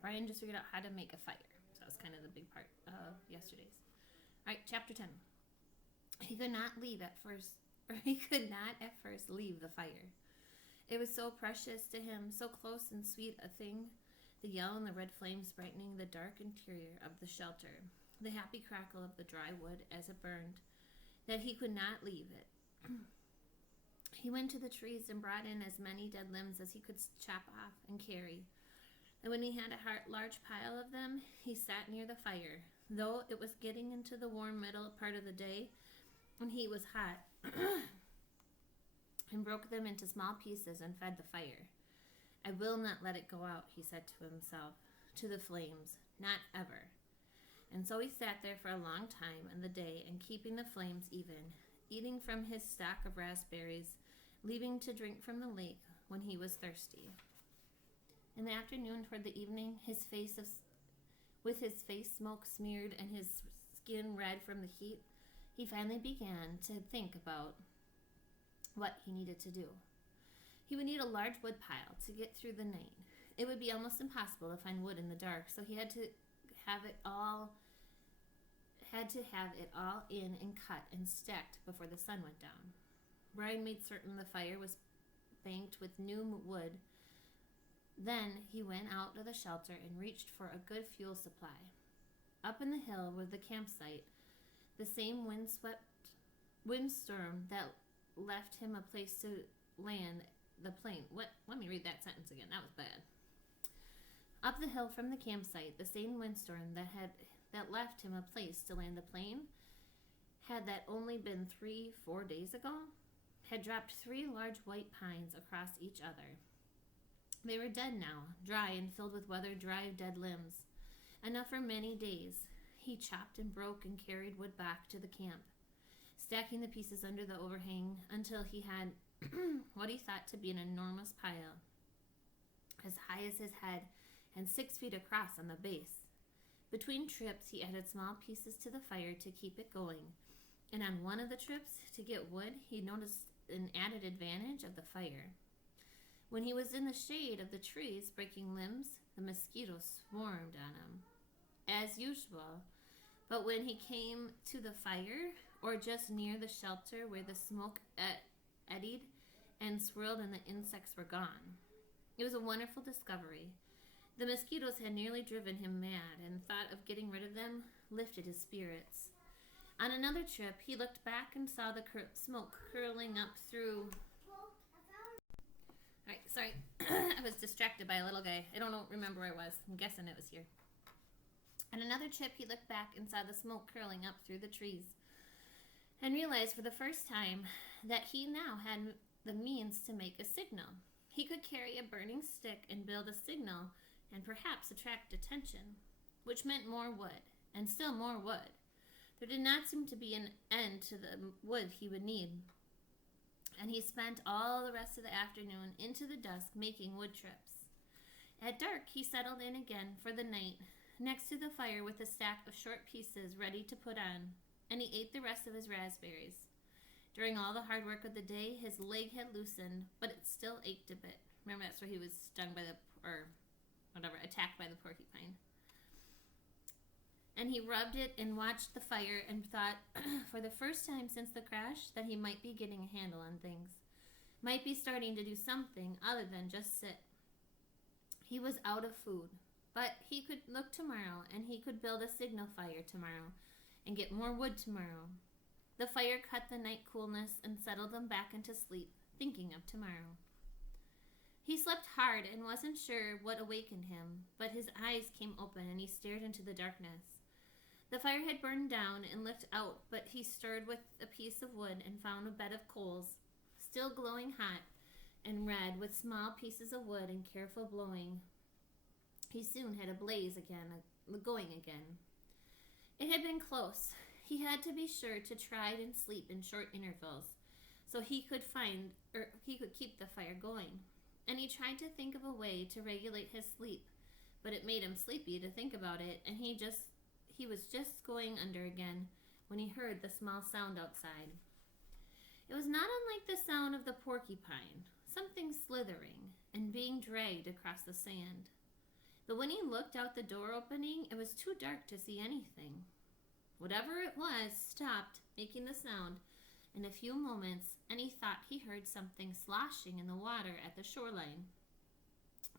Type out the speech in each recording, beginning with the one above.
Brian just figured out how to make a fire. So that was kind of the big part of yesterday's. All right, chapter 10. He could not leave at first, or he could not at first leave the fire. It was so precious to him, so close and sweet a thing, the yellow and the red flames brightening the dark interior of the shelter, the happy crackle of the dry wood as it burned, that he could not leave it. He went to the trees and brought in as many dead limbs as he could chop off and carry. And when he had a large pile of them, he sat near the fire, though it was getting into the warm middle part of the day, and he was hot, and broke them into small pieces and fed the fire. I will not let it go out, he said to himself, to the flames, not ever. And so he sat there for a long time in the day and keeping the flames even, eating from his stock of raspberries, leaving to drink from the lake when he was thirsty. In the afternoon toward the evening, with his face smoke smeared and his skin red from the heat, he finally began to think about what he needed to do. He would need a large wood pile to get through the night. It would be almost impossible to find wood in the dark, so he had to have it all in and cut and stacked before the sun went down. Brian made certain the fire was banked with new wood. Then he went out of the shelter and reached for a good fuel supply. Up in the hill was the campsite, the same windstorm that left him a place to land the plane. Let me read that sentence again. That was bad. Up the hill from the campsite, the same windstorm that left him a place to land the plane, had that only been 3-4 days ago, had dropped 3 large white pines across each other. They were dead now, dry and filled with weather-dry dead limbs. Enough for many days. He chopped and broke and carried wood back to the camp, stacking the pieces under the overhang until he had what he thought to be an enormous pile, as high as his head and 6 feet across on the base. Between trips, he added small pieces to the fire to keep it going, and on one of the trips to get wood, he noticed an added advantage of the fire. When he was in the shade of the trees breaking limbs, the mosquitoes swarmed on him, as usual. But when he came to the fire, or just near the shelter where the smoke eddied and swirled and the insects were gone, it was a wonderful discovery. The mosquitoes had nearly driven him mad, and thought of getting rid of them lifted his spirits. On another trip, he looked back and saw the smoke curling up through... All right, sorry. I was distracted by a little guy. I don't remember where I was. I'm guessing it was here. On another trip, he looked back and saw the smoke curling up through the trees, and realized for the first time that he now had the means to make a signal. He could carry a burning stick and build a signal and perhaps attract attention, which meant more wood, and still more wood. There did not seem to be an end to the wood he would need, and he spent all the rest of the afternoon into the dusk making wood trips. At dark, he settled in again for the night next to the fire with a stack of short pieces ready to put on, and he ate the rest of his raspberries. During all the hard work of the day, his leg had loosened, but it still ached a bit. Remember, that's where he was attacked by the porcupine. And he rubbed it and watched the fire and thought, for the first time since the crash, that he might be getting a handle on things. Might be starting to do something other than just sit. He was out of food, but he could look tomorrow, and he could build a signal fire tomorrow and get more wood tomorrow. The fire cut the night coolness and settled him back into sleep, thinking of tomorrow. He slept hard and wasn't sure what awakened him, but his eyes came open and he stared into the darkness. The fire had burned down and looked out, but he stirred with a piece of wood and found a bed of coals, still glowing hot and red with small pieces of wood and careful blowing. He soon had a blaze going again. It had been close. He had to be sure to try and sleep in short intervals so he could keep the fire going. And he tried to think of a way to regulate his sleep, but it made him sleepy to think about it, and he was just going under again when he heard the small sound outside. It was not unlike the sound of the porcupine, something slithering and being dragged across the sand. But when he looked out the door opening, it was too dark to see anything. Whatever it was stopped making the sound in a few moments, and he thought he heard something sloshing in the water at the shoreline.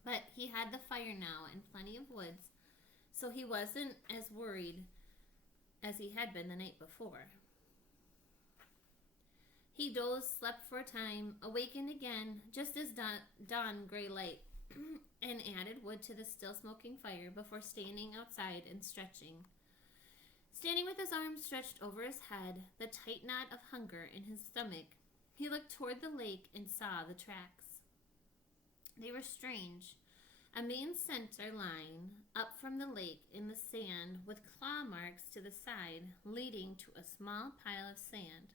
But he had the fire now and plenty of wood, so he wasn't as worried as he had been the night before. He dozed, slept for a time, awakened again just as dawn gray light, and added wood to the still smoking fire before standing outside and stretching. Standing with his arms stretched over his head, the tight knot of hunger in his stomach, he looked toward the lake and saw the tracks. They were strange. A main center line up from the lake in the sand with claw marks to the side leading to a small pile of sand,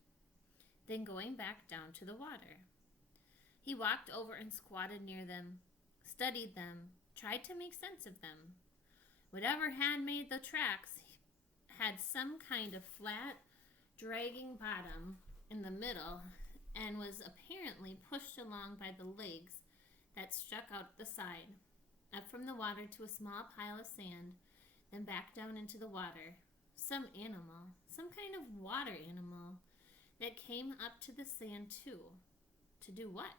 then going back down to the water. He walked over and squatted near them, studied them, tried to make sense of them. Whatever had made the tracks had some kind of flat, dragging bottom in the middle and was apparently pushed along by the legs that struck out the side, up from the water to a small pile of sand, then back down into the water. Some animal, some kind of water animal, that came up to the sand too. To do what?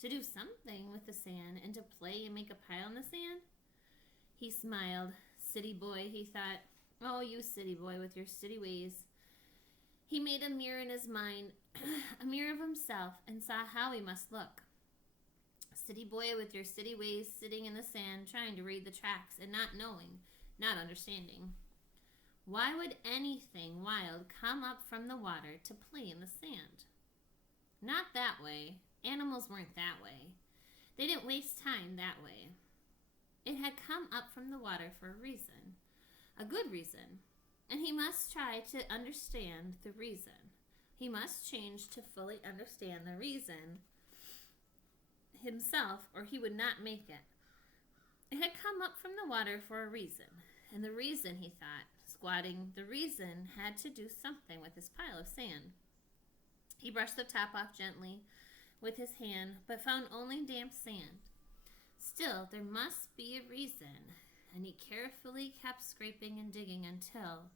To do something with the sand and to play and make a pile in the sand? He smiled. City boy, he thought. Oh, you city boy with your city ways. He made a mirror in his mind, a mirror of himself, and saw how he must look. City boy with your city ways, sitting in the sand, trying to read the tracks and not knowing, not understanding. Why would anything wild come up from the water to play in the sand? Not that way. Animals weren't that way. They didn't waste time that way. It had come up from the water for a reason, a good reason, and he must try to understand the reason. He must change to fully understand the reason himself, or he would not make it. It had come up from the water for a reason, and the reason, he thought, squatting, the reason had to do something with his pile of sand. He brushed the top off gently with his hand, but found only damp sand. Still, there must be a reason, and he carefully kept scraping and digging until,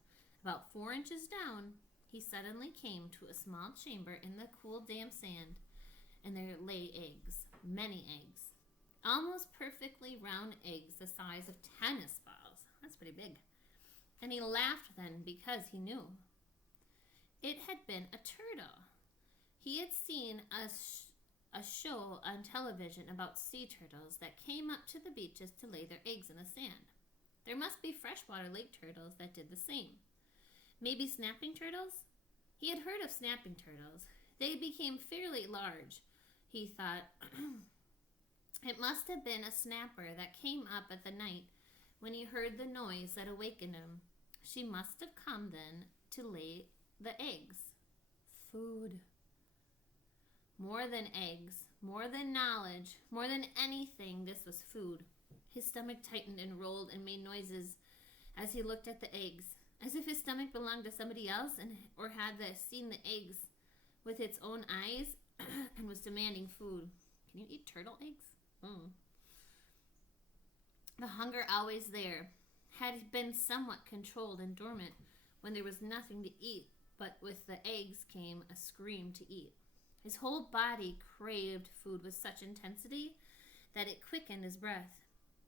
about 4 inches down, he suddenly came to a small chamber in the cool, damp sand, and there lay eggs, many eggs, almost perfectly round eggs the size of tennis balls. That's pretty big. And he laughed then because he knew. It had been a turtle. He had seen a show on television about sea turtles that came up to the beaches to lay their eggs in the sand. There must be freshwater lake turtles that did the same. Maybe snapping turtles? He had heard of snapping turtles. They became fairly large, he thought. It must have been a snapper that came up at the night when he heard the noise that awakened him. She must have come then to lay the eggs. Food. More than eggs, more than knowledge, more than anything, this was food. His stomach tightened and rolled and made noises as he looked at the eggs, as if his stomach belonged to somebody else or had seen the eggs with its own eyes and was demanding food. Can you eat turtle eggs? The hunger always there had been somewhat controlled and dormant when there was nothing to eat, but with the eggs came a scream to eat. His whole body craved food with such intensity that it quickened his breath.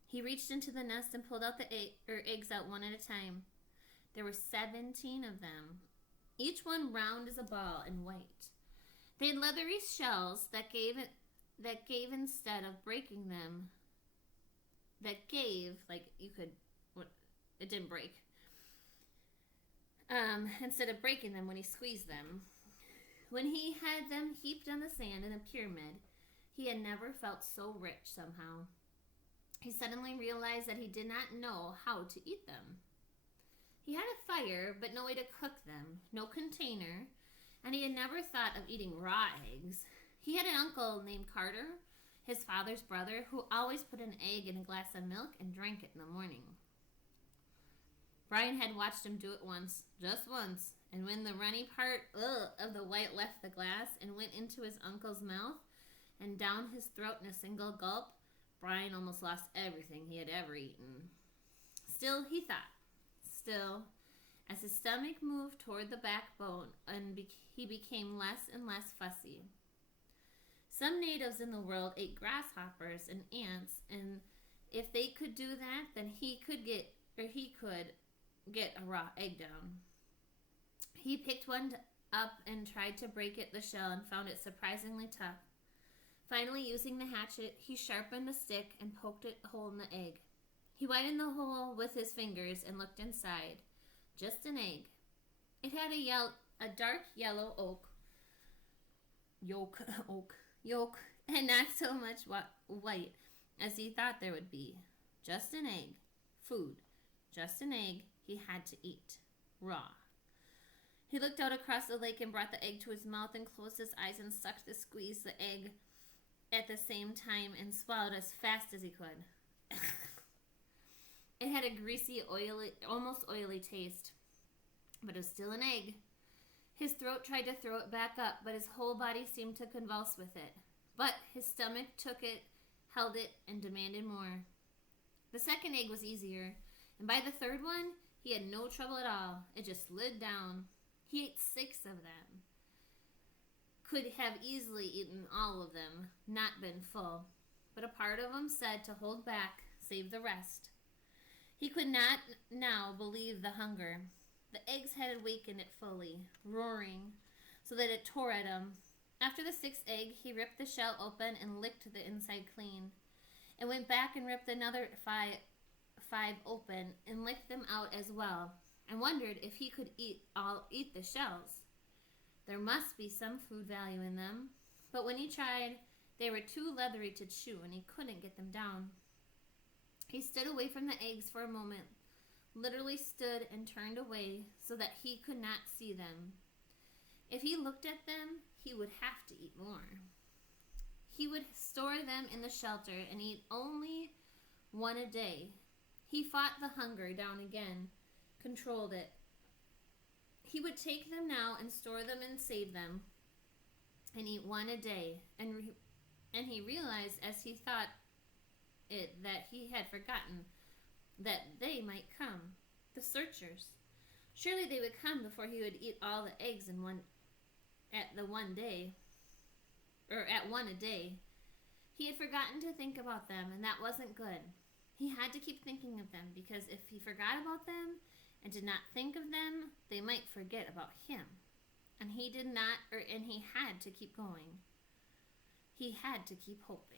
He reached into the nest and pulled out the eggs out one at a time. There were 17 of them, each one round as a ball and white. They had leathery shells that gave instead of breaking them, it didn't break. Instead of breaking them when he squeezed them. When he had them heaped on the sand in a pyramid, he had never felt so rich somehow. He suddenly realized that he did not know how to eat them. He had a fire, but no way to cook them, no container, and he had never thought of eating raw eggs. He had an uncle named Carter, his father's brother, who always put an egg in a glass of milk and drank it in the morning. Brian had watched him do it once, just once, and when the runny part of the white left the glass and went into his uncle's mouth, and down his throat in a single gulp, Brian almost lost everything he had ever eaten. Still, he thought. Still, as his stomach moved toward the backbone, he became less and less fussy. Some natives in the world ate grasshoppers and ants, and if they could do that, then he could get a raw egg down. He picked one up and tried to break the shell and found it surprisingly tough. Finally, using the hatchet, he sharpened a stick and poked a hole in the egg. He widened the hole with his fingers and looked inside. Just an egg. It had a dark yellow yolk, and not so much white as he thought there would be. Just an egg. Food. Just an egg he had to eat. Raw. He looked out across the lake and brought the egg to his mouth and closed his eyes and sucked the egg at the same time and swallowed as fast as he could. It had a greasy, almost oily taste, but it was still an egg. His throat tried to throw it back up, but his whole body seemed to convulse with it. But his stomach took it, held it, and demanded more. The second egg was easier, and by the third one, he had no trouble at all. It just slid down. He ate 6 of them. Could have easily eaten all of them, not been full. But a part of him said to hold back, save the rest. He could not now believe the hunger. The eggs had awakened it fully, roaring, so that it tore at him. After the 6th egg, he ripped the shell open and licked the inside clean, and went back and ripped another 5 open and licked them out as well, and wondered if he could eat the shells. There must be some food value in them, but when he tried, they were too leathery to chew, and he couldn't get them down. He stood away from the eggs for a moment, literally stood and turned away so that he could not see them. If he looked at them, he would have to eat more. He would store them in the shelter and eat only one a day. He fought the hunger down again, controlled it. He would take them now and store them and save them and eat one a day. And he realized as he thought it that he had forgotten that they might come, the searchers. Surely they would come before he would eat all the eggs at one a day. He had forgotten to think about them, and that wasn't good. He had to keep thinking of them, because if he forgot about them and did not think of them, they might forget about him. And he had to keep going. He had to keep hoping.